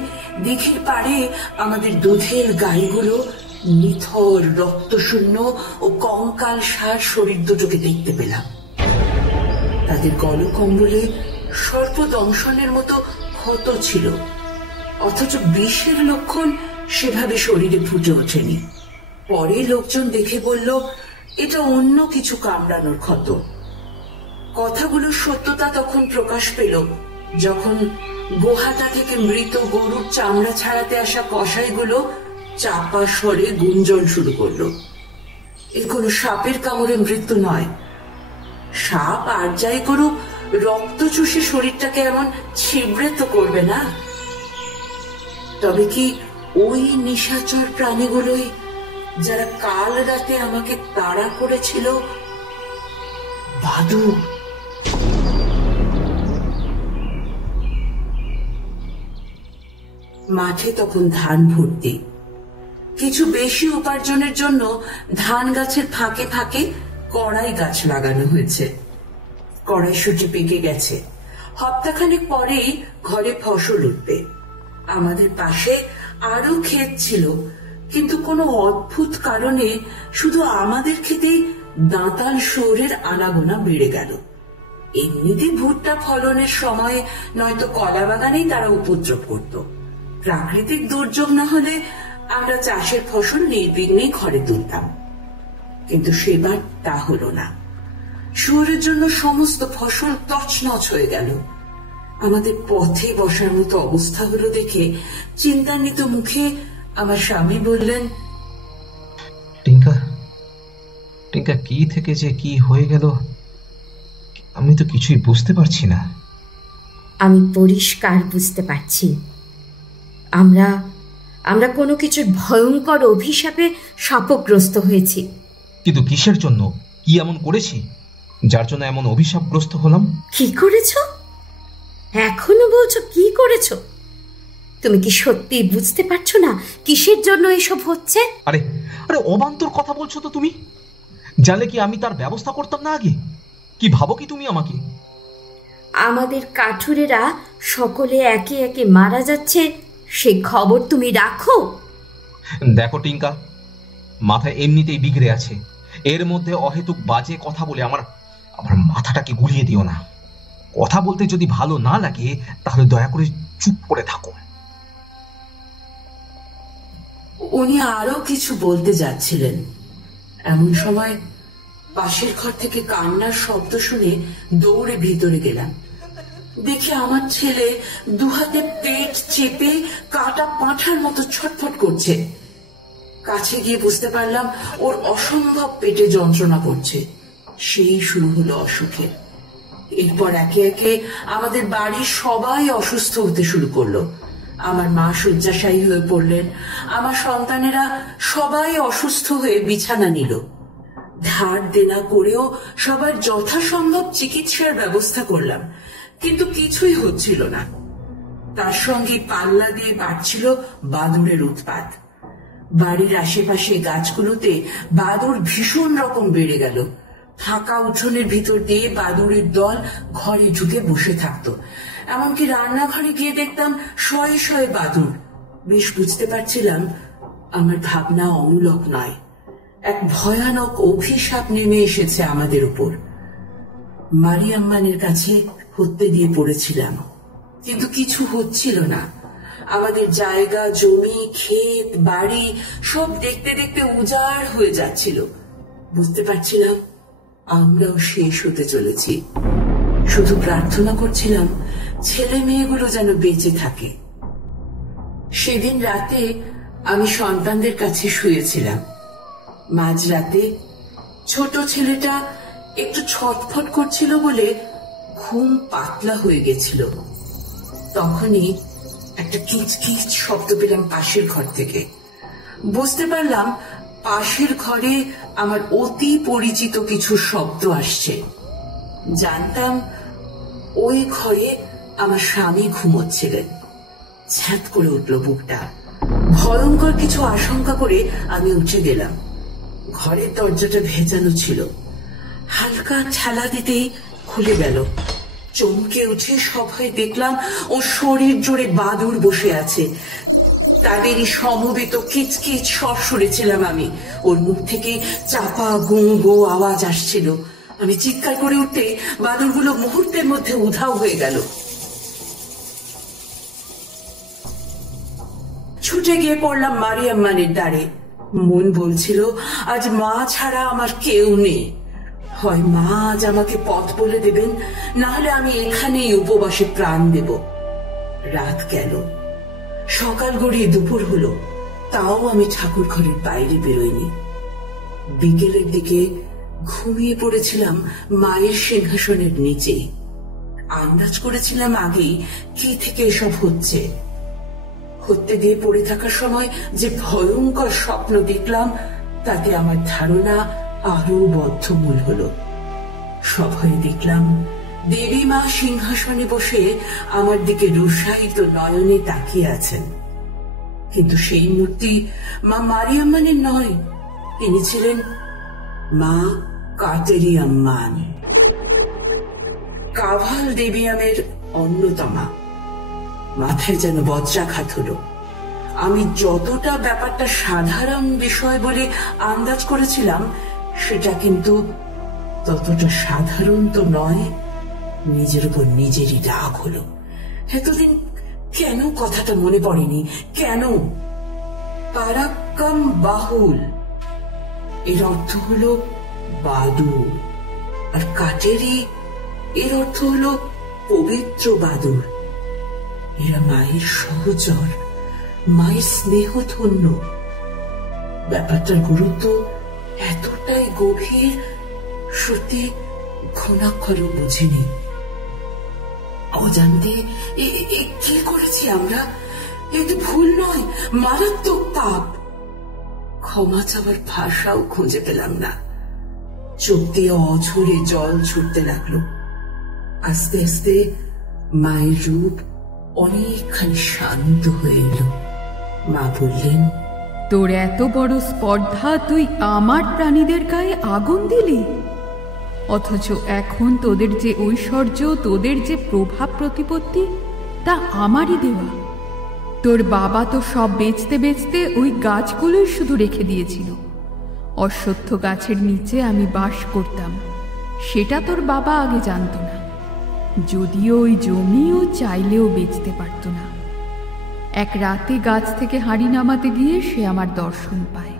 দিঘির পাড়ে আমাদের দুধের গাইগুলো নিথর রক্তশূন্য ও কঙ্কাল সার শরীর দুটোকে দেখতে পেলাম। তাদের গলকম্বলে সর্পদংশনের মতো ক্ষত ছিল, অথচ বিষের লক্ষণ সেভাবে শরীরে ফুটে ওঠেনি। পরে লোকজন দেখে বলল এটা অন্য কিছু কামড়ানোর ক্ষত। কথাগুলোর সত্যতা তখন প্রকাশ পেল যখন গোহাটা থেকে মৃত গরুর চামড়া ছাড়াতে আসা কসাইগুলো চাপা স্বরে গুঞ্জন শুরু করলো, এ কোনো সাপের কামড়ে মৃত্যু নয়। সাপ আর যাই করুক, রক্ত চুষে শরীরটাকে এমন ছিবড়ে তো করবে না। তবে কি ওই নিশাচর প্রাণীগুলোই যারা কাল রাতে আমাকে তাড়া করেছিল? বাদুড়। মাঠে তখন ধান ভর্তি। কিছু বেশি উপার্জনের জন্য ধান গাছের ফাঁকে ফাঁকে কড়াই গাছ লাগানো হয়েছে। কড়াইশুঁটি পেকে গেছে, হপ্তাখানেক পরেই ঘরে ফসল উঠবে। আমাদের পাশে আরো ক্ষেত ছিল, কিন্তু কোনো অদ্ভুত কারণে শুধু আমাদের ক্ষেতে দাঁতাল শুয়োরের আনাগোনা বেড়ে গেল। এমনিতে ভুট্টা ফলনের সময় নয়তো কলা বাগানেই তারা উপদ্রব করত। প্রাকৃতিক দুর্যোগ না হলে আমরা চাষের ফসল নির্বিঘ্নে ঘরে তুলতাম, কিন্তু সেবার তা হলো না। শুয়োরের জন্য সমস্ত ফসল তছনছ হয়ে গেল। আমাদের পথে বসার মতো অবস্থা হলো দেখে চিন্তান্বিত মুখে আমার স্বামী বললেন, টিঙ্কা টিঙ্কা কি থেকে যে কি হয়ে গেল আমি তো কিছুই বুঝতে পারছি না। আমি পরিষ্কার বুঝতে পারছি, আমরা কোনো কিছুর ভয়ঙ্কর অভিশাপে শাপগ্রস্ত হয়েছি। কিন্তু কিসের জন্য, কি এমন করেছি যার জন্য এমন অভিশাপগ্রস্ত হলাম? কি করেছো? এখনো বলছো কি করেছো? তুমি কি সত্যি বুঝতে পারছো না কিসের জন্য এসব হচ্ছে? আরে আরে অবান্তর কথা বলছো তো তুমি। জানলে কি আমি তার ব্যবস্থা করতাম না আগে? কি ভাবো কি তুমি আমাকে? আমাদের কাঠুরেরা সকলে একে একে মারা যাচ্ছে, সেই খবর তুমি রাখো? দেখো টিঙ্কা, মাথায় এমনিতেই বিগড়ে আছে, এর মধ্যে অহেতুক বাজে কথা বলে আমার মাথাটাকে গুলিয়ে দিও না। কথা বলতে যদি ভালো না লাগে তাহলে দয়া করে চুপ করে থাকো। উনি আরো কিছু বলতে যাচ্ছিলেন, এমন সময় পাশের ঘর থেকে কান্নার শব্দ শুনে দৌড়ে ভিতরে গেলাম। দেখে আমার ছেলে দুহাতে পেট চেপে কাটা পাঁঠার মতো ছটফট করছে। কাছে গিয়ে বুঝতে পারলাম ওর অসম্ভব পেটে যন্ত্রণা করছে। সেই শুরু হলো অসুখের। এরপর একে একে আমাদের বাড়ির সবাই অসুস্থ হতে শুরু করলো। আমার মা শয্যাশায়ী হয়ে পড়লেন, আমার সন্তানেরা সবাই অসুস্থ হয়ে বিছানা নিল। ধার দেনা করেও সবার যথাসম্ভব চিকিৎসার ব্যবস্থা করলাম, কিন্তু কিছুই হচ্ছিল না। তার সঙ্গে পাল্লা দিয়ে বাড়ছিল বাদুড়ের উৎপাত। বাড়ির আশেপাশে গাছগুলোতে বাদুড় ভীষণ রকম বেড়ে গেল। ফাঁকা উঠোনের ভিতর দিয়ে বাদুড়ের দল ঘরে ঢুকে বসে থাকতো। এমনকি রান্নাঘরে গিয়ে দেখতাম শয়ে শয়ে বাদুড়। বেশ বুঝতে পারছিলাম আমার ভাবনা অমূলক নয়, এক ভয়ানক অভিশাপ নেমে এসেছে আমাদের উপর। মারিয়াম্মানের কাছে হত্যে দিয়ে পড়েছিলাম, কিন্তু কিছু হচ্ছিল না। আমাদের জায়গা, জমি, ক্ষেত, বাড়ি সব দেখতে দেখতে উজাড় হয়ে যাচ্ছিল। বুঝতে পারছিলাম আমরাও শেষ হতে চলেছি। শুধু প্রার্থনা করছিলাম ছেলে মেয়েগুলো যেন বেঁচে থাকে। সেদিন রাতে আমি সন্তানদের কাছে শুয়েছিলাম। মাঝরাতে ছোট ছেলেটা একটু ছটফট করছিল বলে ঘুম পাতলা হয়ে গেছিল। তখনই একটা কিচকিচ শব্দ পেলাম পাশের ঘর থেকে। বুঝতে পারলাম পাশের ঘরে আমার অতি পরিচিত কিছু শব্দ আসছে। জানতাম ওই ঘরে আমার স্বামী ঘুমোচ্ছিলেন। ছ্যাঁত করে উঠল বুকটা। ভয়ঙ্কর কিছু আশঙ্কা করে আমি উঠে গেলাম। ঘরের দরজাটা ভেজানো ছিল, হালকা ঠেলা দিতেই খুলে গেল। চমকে উঠে সবাই দেখলাম ও শরীর জোরে বাদুড় বসে আছে। তাদেরই সমবেত কিচকিচ স্বর শুনেছিলাম আমি। ওর মুখ থেকে চাপা গো গো আওয়াজ আসছিল। আমি চিৎকার করে উঠতে বাদুড়গুলো মুহূর্তের মধ্যে উধাও হয়ে গেল। ছুটে গিয়ে পড়লাম মারিয়াম্মানের দ্বারে। মন বলছিল আজ মা ছাড়া আমার কেউ নেই। হয় মা আজ আমাকে পথ বলে দেবেন, না হলে আমি এখানেই উপবাসে প্রাণ দেব। রাত গেল, সকাল গড়িয়ে দুপুর হলো, তাও আমি ঠাকুর ঘরের বাইরে বেরোইনি। বিকেলের দিকে ঘুমিয়ে পড়েছিলাম মায়ের সিংহাসনের নিচে। আন্দাজ করেছিলাম আগেই কি থেকে এসব হচ্ছে। হত্যে দিয়ে পড়ে থাকার সময় যে ভয়ঙ্কর স্বপ্ন দেখলাম, তাতে আমার ধারণা আরো বদ্ধমূল হলো। সভয়ে দেখলাম দেবী মা সিংহাসনে বসে আমার দিকে রোষায়িত নয়নে তাকিয়ে আছেন। কিন্তু সেই মূর্তি মা মারিয়াম্মানের নয়, তিনি ছিলেন মা কাটেরি আম্মান, কাভাল দেবিয়ামের অন্যতমা। মাথায় যেন বজ্রাঘাত হলো। আমি যতটা ব্যাপারটা সাধারণ বিষয় বলে আন্দাজ করেছিলাম, সেটা কিন্তু ততটা সাধারণ তো নয়। নিজের উপর নিজেরই রাগ হলো। এতদিন কেন কথাটা মনে পড়েনি? কেন? পারাক্কাম বাহুল এর অর্থ হলো বাদুড়, আর কাটেরি এর অর্থ হলো পবিত্র বাদুড়। এরা মায়ের সহচর, মায়ের স্নেহধন্য। ব্যাপারটার গুরুত্ব এতটাই গভীর, সত্যি ঘনাক্ষরও বুঝিনি। অজান্তে কি করেছি আমরা? এ তো ভুল নয়, মারাত্মক পাপ। ক্ষমা চাওয়ার ভাষাও খুঁজে পেলাম না। চোখ দিয়ে অঝরে জল ছুটতে লাগলো। আস্তে আস্তে মায়ের রূপ অনেকখানি শান্ত হয়ে এলো। মা বললেন, তোর এত বড় স্পর্ধা, তুই আমার প্রাণীদের গায়ে আগুন দিলি, অথচ এখন তোদের যে ঐশ্বর্য, তোদের যে প্রভাব প্রতিপত্তি, তা আমারই দেওয়া। তোর বাবা তো সব বেচতে বেচতে ওই গাছগুলোই শুধু রেখে দিয়েছিল। অশ্বত্থ গাছের নিচে আমি বাস করতাম, সেটা তোর বাবা আগে জানত না। যদিও ওই জমিও চাইলেও বেচতে পারত না। এক রাতে গাছ থেকে হাঁড়ি নামাতে গিয়ে সে আমার দর্শন পায়।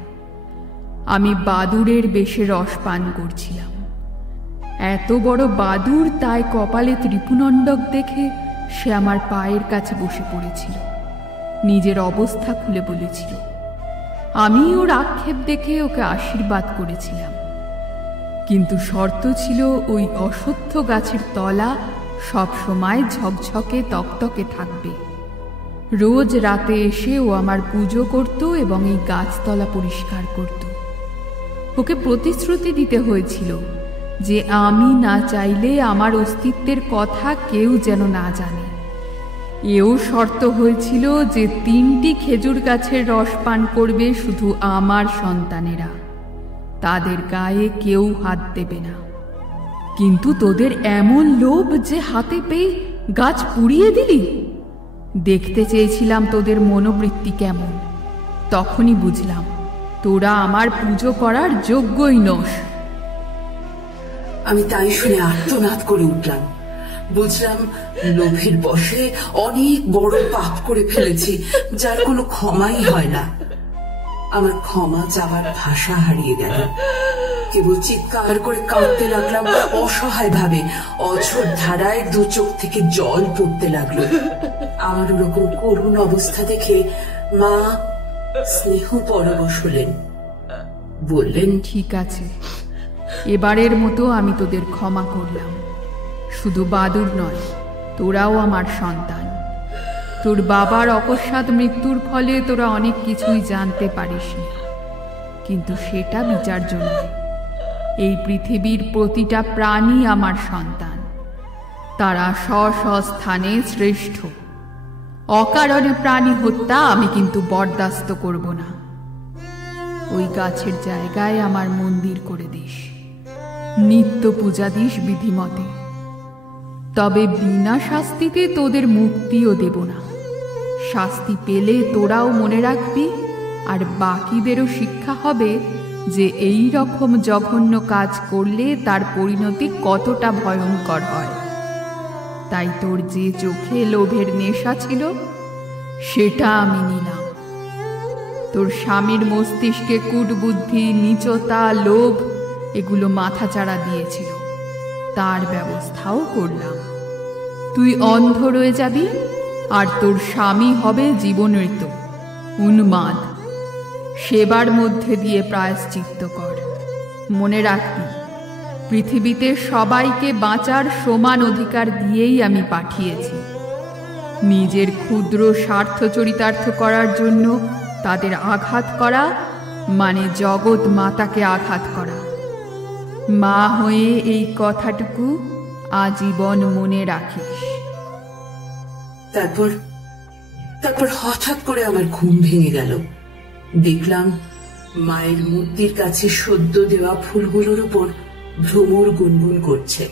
আমি বাদুড়ের বেশে রস পান করছিলাম। এত বড় বাদুড়, তাই কপালে ত্রিপুনণ্ডক দেখে সে আমার পায়ের কাছে বসে পড়েছিল, নিজের অবস্থা খুলে বলেছিল। আমি ওর আক্ষেপ দেখে ওকে আশীর্বাদ করেছিলাম, কিন্তু শর্ত ছিল ওই অশ্বত্থ গাছের তলা সব সময় ঝকঝকে তকতকে থাকবে। রোজ রাতে এসে ও আমার পুজো করত এবং এই গাছতলা পরিষ্কার করত। ওকে প্রতিশ্রুতি দিতে হয়েছিল যে আমি না চাইলে আমার অস্তিত্বের কথা কেউ যেন না জানে। এও শর্ত হয়েছিল যে 3টি খেজুর গাছের রস পান করবে শুধু আমার সন্তানেরা, তাদের গায়ে কেউ হাত দেবে না। কিন্তু তোদের এমন লোভ যে হাতে পেয়ে গাছ পুড়িয়ে দিলি। দেখতে চেয়েছিলাম তোদের মনোবৃত্তি কেমন, তখনই বুঝলাম তোরা আমার পুজো করার যোগ্যই নস। আমি তাই শুনে আর্তনাদ করে উঠলাম। বুঝলাম লোভের বশে অনেক বড় পাপ করে ফেলেছি, যার কোনো ক্ষমাই হয় না। আমার ক্ষমা চাওয়ার ভাষা হারিয়ে গেল। কেবল চিৎকার করে কাঁদতে লাগলাম অসহায় ভাবে। অঝোর ধারায় দু চোখ থেকে জল পড়তে লাগলো। আমার ওরকম করুণ অবস্থা দেখে মা স্নেহ পরবশ হলেন। বললেন, ঠিক আছে, এবারের মতো আমি তোদের ক্ষমা করলাম। শুধু বাদুর নয়, তোরাও আমার সন্তান। তোর বাবার অকস্মাৎ মৃত্যুর ফলে তোরা অনেক কিছুই জানতে পারিসনি, কিন্তু সেটা বিচার্য নয়। এই পৃথিবীর প্রতিটা প্রাণী আমার সন্তান। তারা স্ব স্থানে শ্রেষ্ঠ। অকারণে প্রাণী হত্যা আমি কিন্তু বরদাস্ত করব না। ওই গাছের জায়গায় আমার মন্দির করে দিস, নিত্য পূজা দিস বিধিমতে। তবে বিনা শাস্তিতে তোদের মুক্তিও দেব না। শাস্তি পেলে তোরাও মনে রাখবি, আর বাকিদেরও শিক্ষা হবে যে এই রকম জঘন্য কাজ করলে তার পরিণতি কতটা ভয়ঙ্কর হয়। তাই তোর যে চোখে লোভের নেশা ছিল সেটা আমি নিলাম। তোর স্বামীর মস্তিষ্কে কূটবুদ্ধি, নীচতা, লোভ এগুলো মাথাচাড়া দিয়েছিল, তার ব্যবস্থাও করলাম। তুই অন্ধ রয়ে যাবি, আর তোর স্বামী হবে জীবনৃত, উন্মাদ। সেবার মধ্যে দিয়ে প্রায়শ্চিত্ত কর। মনে রাখবি, পৃথিবীতে সবাইকে বাঁচার সমান অধিকার দিয়েই আমি পাঠিয়েছি। নিজের ক্ষুদ্র স্বার্থ চরিতার্থ করার জন্য তাদের আঘাত করা মানে জগৎ মাতাকে আঘাত করা। মা হয়ে এই কথাটুকু আজীবন মনে রাখিস। তারপর হঠাৎ করে আমার ঘুম ভেঙে গেল। দেখলাম মায়ের মূর্তির কাছে সদ্য দেওয়া ফুলগুলোর উপর ভ্রমর গুনগুন করছে।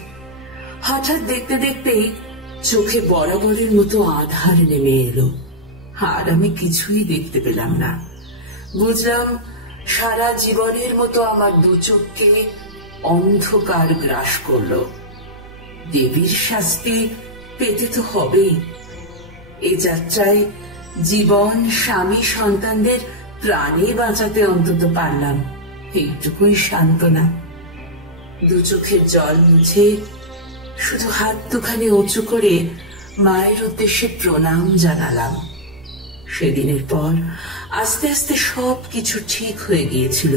হঠাৎ দেখতে দেখতেই চোখে বরাবরের মতো আধার নেমে এলো, আর আমি কিছুই দেখতে পেলাম না। বুঝলাম সারা জীবনের মতো আমার দু চোখকে অন্ধকার গ্রাস করলো। দেবীর শাস্তি পেতে তো হবেই। এ যাত্রায় জীবন, স্বামী, সন্তানদের প্রাণে বাঁচাতে অন্তত পারলাম, এইটুকুই সান্ত্বনা। দু চোখের জল মুছে শুধু হাত দুখানি উঁচু করে মায়ের উদ্দেশ্যে প্রণাম জানালাম। সেদিনের পর আস্তে আস্তে সব কিছু ঠিক হয়ে গিয়েছিল।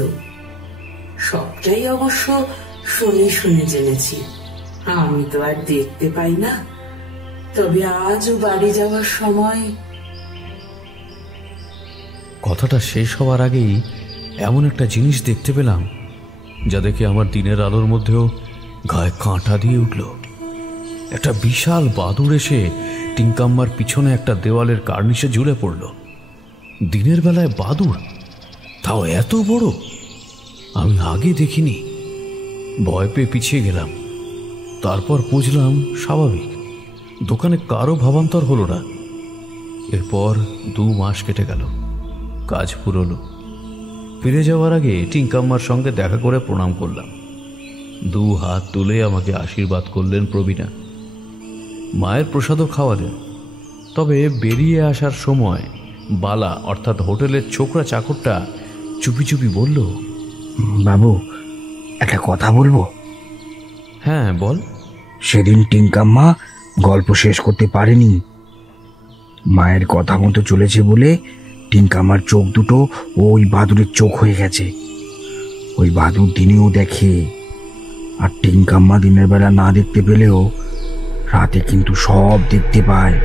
সবটাই অবশ্য শুনে শুনে জেনেছি। আমি তো আর দেখতে পাই না, তবে আজও বাড়ি যাওয়ার সময়। কথাটা শেষ হওয়ার আগেই এমন একটা জিনিস দেখতে পেলাম যা দেখে আমার দিনের আলোর মধ্যেও গায়ে কাঁটা দিয়ে উঠল। একটা বিশাল বাদুড় এসে টিঙ্কাম্মার পিছনে একটা দেওয়ালের কার্নিশে ঝুলে পড়ল। দিনের বেলায় বাদুড়, তাও এত বড়, আমি আগে দেখিনি। ভয় পেয়ে পিছিয়ে গেলাম। তারপর বুঝলাম স্বাভাবিক, দোকানে কারো ভাবান্তর হলো না। এরপর 2 মাস কেটে গেল, কাজ পুরোলো। ফিরে যাওয়ার আগে টিঙ্কাম্মার সঙ্গে দেখা করে প্রণাম করলাম। 2 হাত তুলে আমাকে আশীর্বাদ করলেন প্রবীণা। মায়ের প্রসাদও খাওয়ালেন। তবে বেরিয়ে আসার সময় বালা অর্থাৎ হোটেলের ছোকরা চাকরটা চুপি চুপি বলল, বাবু একটা কথা বলবো? হ্যাঁ বল। সেদিন টিঙ্কাম্মা গল্প শেষ করতে পারেনি। মায়ের কথা মতো চলেছে বলে টিঙ্কাম্মার চোখ দুটো ওই বাদুড়ের চোখ হয়ে গেছে। ওই বাদুড় দিনেও দেখে, আর টিঙ্কাম্মা দিনের বেলা না দেখতে পেলেও রাতে কিন্তু সব দেখতে পায়।